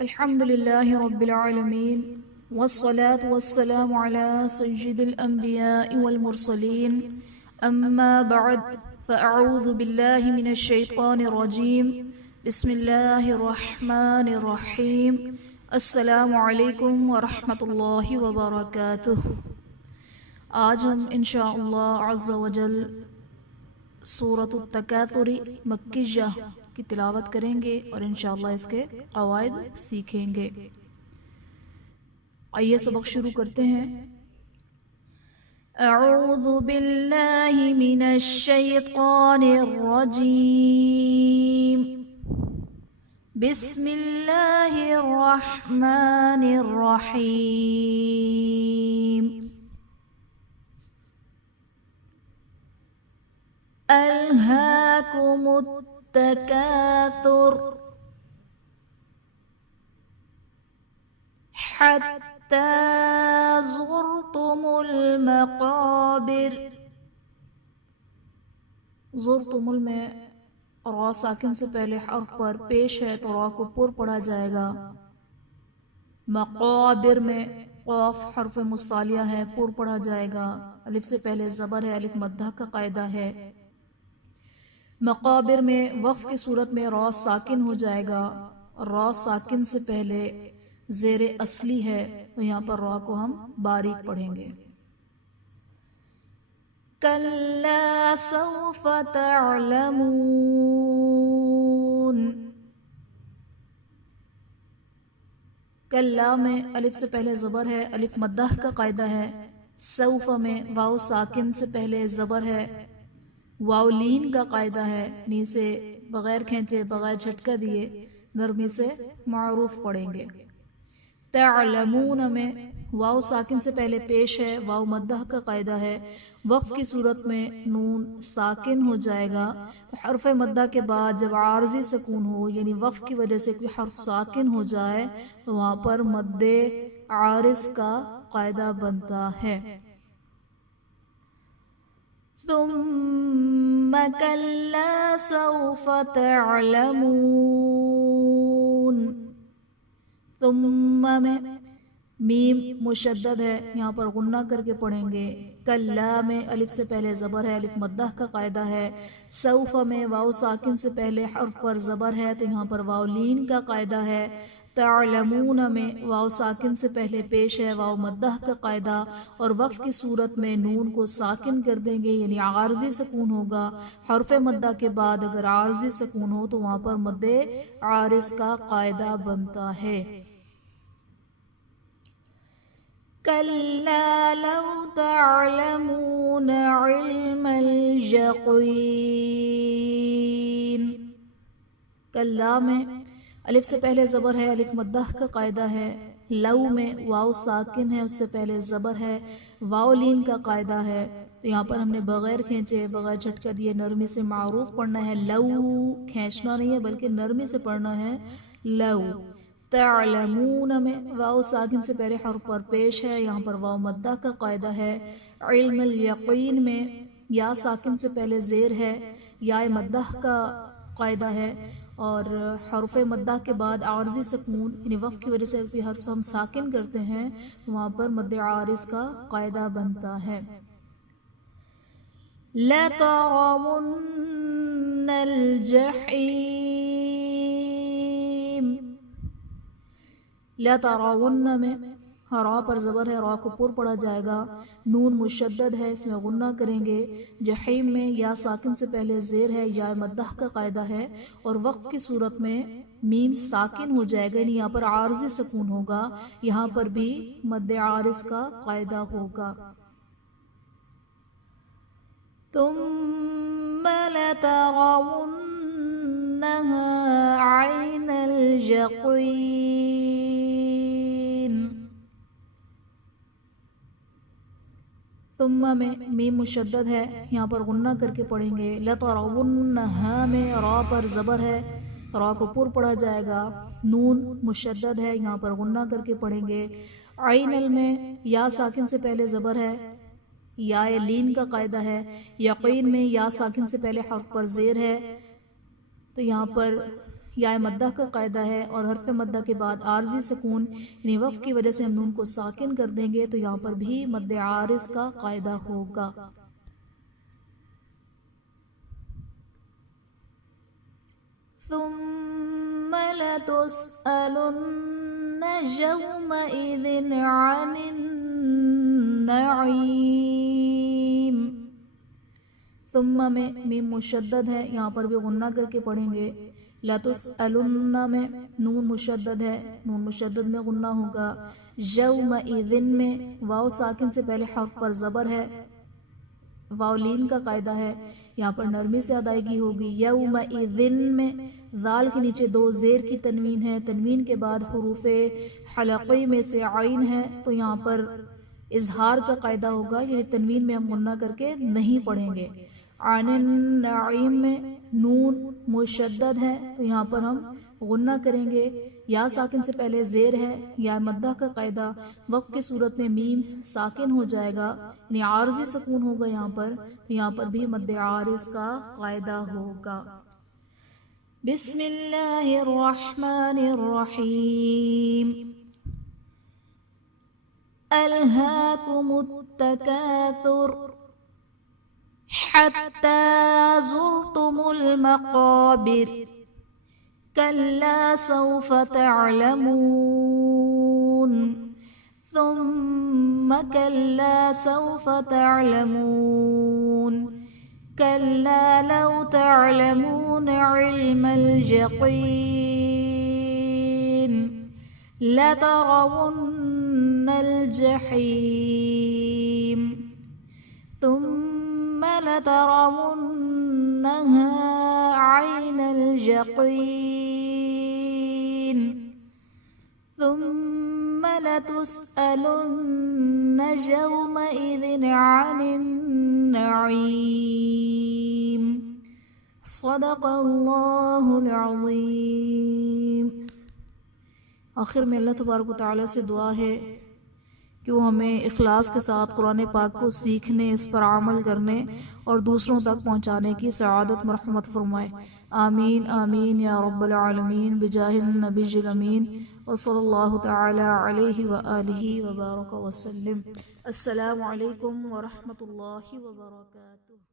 الحمد لله رب العالمين والصلاة والسلام على سيد الأنبياء والمرسلين أما بعد فأعوذ بالله من الشيطان الرجيم بسم الله الرحمن الرحيم السلام علیکم ورحمۃ اللہ وبرکاتہ۔ آج ہم انشاءاللہ عز وجل سورۃ التکاثر مکیہ کی تلاوت کریں گے اور انشاءاللہ اس کے قواعد سیکھیں گے۔ آئیے سبق شروع کرتے ہیں۔ اعوذ باللہ من الشیطان الرجیم، بسم اللہ الرحمن الرحیم۔ الہاکم التکاثر حتی زرتم المقابر۔ زرتم میں را ساکن سے پہلے حرف پر پیش ہے تو را کو پر پڑھا جائے گا۔ مقابر میں قاف حرف مستعلیہ ہے، پر پڑھا جائے گا۔ الف سے پہلے زبر ہے، الف مدہ کا قاعدہ ہے۔ مقابر میں وقف کی صورت میں را ساکن ہو جائے گا، را ساکن سے پہلے زیر اصلی ہے تو یہاں پر را کو ہم باریک پڑھیں گے۔ کلا سوف تعلمون۔ کلا میں الف سے پہلے زبر ہے، الف مدہ کا قاعدہ ہے۔ سوف میں واو ساکن سے پہلے زبر ہے، واو لین کا قاعدہ ہے، نی سے بغیر کھینچے بغیر جھٹکا دیے نرمی سے معروف پڑھیں گے۔ تعلمون میں واو ساکن سے پہلے پیش ہے، واو مدہ کا قاعدہ ہے۔ وقف کی صورت میں نون ساکن ہو جائے گا تو حرف مدہ کے بعد جب عارضی سکون ہو یعنی وقف کی وجہ سے کوئی حرف ساکن ہو جائے تو وہاں پر مد عارض کا قاعدہ بنتا ہے۔ ثم کلا سوف تعلمون۔ ثم میں میم مشدد ہے، یہاں پر غنہ کر کے پڑھیں گے۔ کلا میں الف سے پہلے زبر ہے، الف مدہ کا قاعدہ ہے۔ سوف میں واو ساکن سے پہلے حرف پر زبر ہے تو یہاں پر واو لین کا قاعدہ ہے۔ تعلمون میں واو ساکن سے پہلے پیش ہے، واو مدہ کا قاعدہ، اور وقف کی صورت میں نون کو ساکن کر دیں گے یعنی عارضی سکون ہوگا۔ حرف مدہ کے بعد اگر عارضی سکون ہو تو وہاں پر مد عارض کا قاعدہ بنتا ہے۔ کلا لو تعلمون علم الیقین۔ کلا میں الف سے پہلے زبر ہے، الف مدہ کا قاعدہ ہے۔ لو میں واو ساکن ہے، اس سے پہلے زبر ہے، واو لین کا قاعدہ ہے تو یہاں پر ہم نے بغیر کھینچے بغیر جھٹکا دیے نرمی سے معروف پڑھنا ہے۔ لو کھینچنا نہیں ہے بلکہ نرمی سے پڑھنا ہے، لو۔ تعلمون میں واو ساکن سے پہلے حرف پر پیش ہے، یہاں پر واو مدہ کا قاعدہ ہے۔ علم الیقین میں یا ساکن سے پہلے زیر ہے، یا مدہ کا قاعدہ ہے، اور حرف مدہ کے بعد عارضی سکون یعنی وقف کی وجہ سے کوئی حرف ہم ساکن کرتے ہیں تو وہاں پر مد عارض کا قاعدہ بنتا ہے۔ لَتَرَوُنَّ الْجَحِيمَ۔ لَتَرَوُنَّ میں را پر زبر ہے، را کو پر پڑھا جائے گا، نون مشدد ہے، اس میں غنہ کریں گے۔ جحیم میں یا ساکن سے پہلے زیر ہے، یا مدہ کا قاعدہ ہے، اور وقف کی صورت میں میم ساکن ہو جائے گا یعنی یہاں پر عارضی سکون ہوگا، یہاں پر بھی مد عارض کا قاعدہ ہوگا۔ ثم لترونها عین الیقین۔ ثم میں میم مشدد ہے، یہاں پر غنہ کر کے پڑھیں گے۔ لترونها میں را پر زبر ہے، را کو پر پڑھا جائے گا، نون مشدد ہے، یہاں پر غنہ کر کے پڑھیں گے۔ عین میں یا ساکن سے پہلے زبر ہے، یا لین کا قاعدہ ہے۔ یقین میں یا ساکن سے پہلے حرف پر زیر ہے تو یہاں پر یا مدہ کا قاعدہ ہے، اور حرف مدہ کے بعد عارضی سکون یعنی وقف کی وجہ سے ہم نون کو ساکن کر دیں گے تو یہاں پر بھی مد عارض کا قاعدہ ہوگا۔ ثم لتسألن يومئذ عن النعيم۔ ثم میں میم مشدد ہے، یہاں پر بھی غنہ کر کے پڑھیں گے۔ لتسألن میں نون مشدد ہے، نون مشدد میں غنہ ہوگا۔ یومئذ میں واو ساکن سے پہلے حرف پر زبر ہے، واولین کا قاعدہ ہے، یہاں پر نرمی سے ادائیگی ہوگی۔ یومئذ میں ذال کے نیچے دو زیر کی تنوین ہے، تنوین کے بعد حروف حلقی میں سے عین ہے تو یہاں پر اظہار کا قاعدہ ہوگا، یعنی تنوین میں ہم غنہ کر کے نہیں پڑھیں گے۔ عن النعیم میں نون مشدد ہے تو یہاں پر ہم غنہ کریں گے، یا ساکن سے پہلے زیر ہے، یا مدہ کا قاعدہ، وقف کی صورت میں میم ساکن ہو جائے گا یعنی عارضی سکون ہوگا یہاں پر، تو یہاں پر بھی مد عارض کا قاعدہ ہوگا۔ بسم اللہ الرحمن الرحیم۔ الہاکم التکاثر حتی زرتم المقابر کلا سوف تعلمون ثم كلا سوف تعلمون كلا لو تعلمون علم اليقين لترون الجحيم ثم لترونها عين اليقين ثم لتسألن يومئذ عن النعيم۔ صدق اللہ العظیم۔ آخر میں اللہ تبارک و تعالیٰ سے دعا ہے کہ وہ ہمیں اخلاص کے ساتھ قرآن پاک کو سیکھنے، اس پر عمل کرنے اور دوسروں تک پہنچانے کی سعادت مرحمت فرمائے۔ آمین آمین یا رب العالمین بجاہ النبی الامین وصلی اللہ تعالی علیہ وآلہ وبارک وسلم۔ السلام علیکم ورحمۃ اللہ وبرکاتہ۔